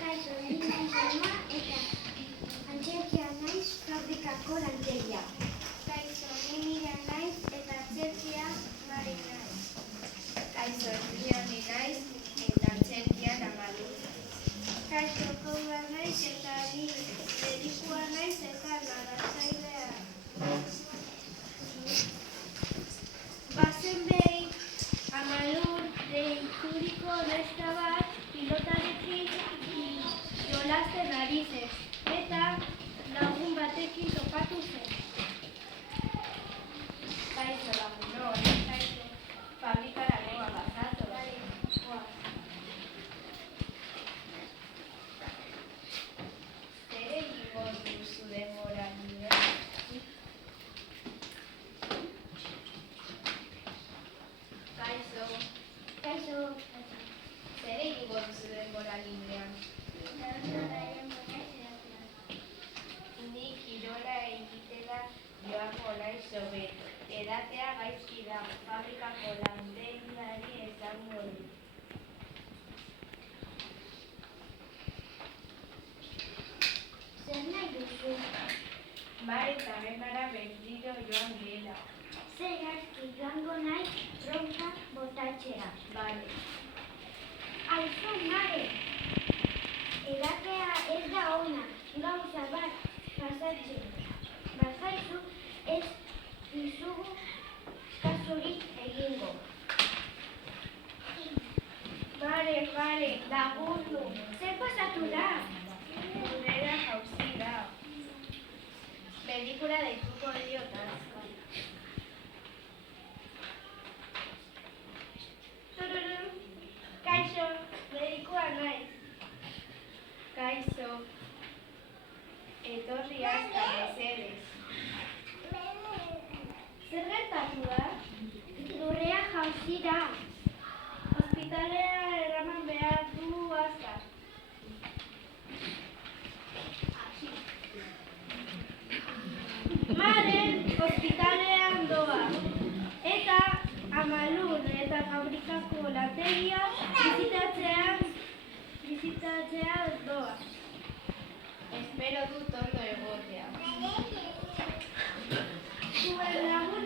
Kaixo, ni naiz Alma eta antzerkia naiz fabrikako lantegia. Kaixo, ni Miriam naiz eta antzerkia Mari naiz. Kaixo, ni naiz eta antzerkia Amalu. Kaixo, Koba naiz eta ni medikua naiz eta naratzailea. Bazen behin Amalur deituriko neska bat pilotarekin jolasten ari zen, eta lagun batekin topatu zen. Kaixo, lagunok. Kaixo. Fabrikara noa bazatoz. Zer egingo duzu denbora librean? Kaixo, Kaixo. zer egingo duzu denbora librean? Ni kirola egitera joango naiz hobeto. Edatea gaizki da, fabrikako lantegiari esango dut. Zer nahi duzu? Mare eta Benara berriro joan gela. Zer gaizki joango naiz bronka botatzera. Bale. Aizu, Mare! Edatea ez da ona, gauza bat pasatzen. Bazaizu ez dizugu kasurik egingo. Mare, lagundu. Zer pasatu da? Gurera jauzi da. Medikura deituko diot azka. Kaixo, medikua naiz. Kaixo. Etorri azka mesedez. Zer gertatu da? Lurrea jauzi da. Ospitalera eraman behar du azkar. Mare, ospitalean doa. Eta Amalur eta fabrikako lantegia bizitatzea doa. Espero dut ondo egotea. Zuen lagun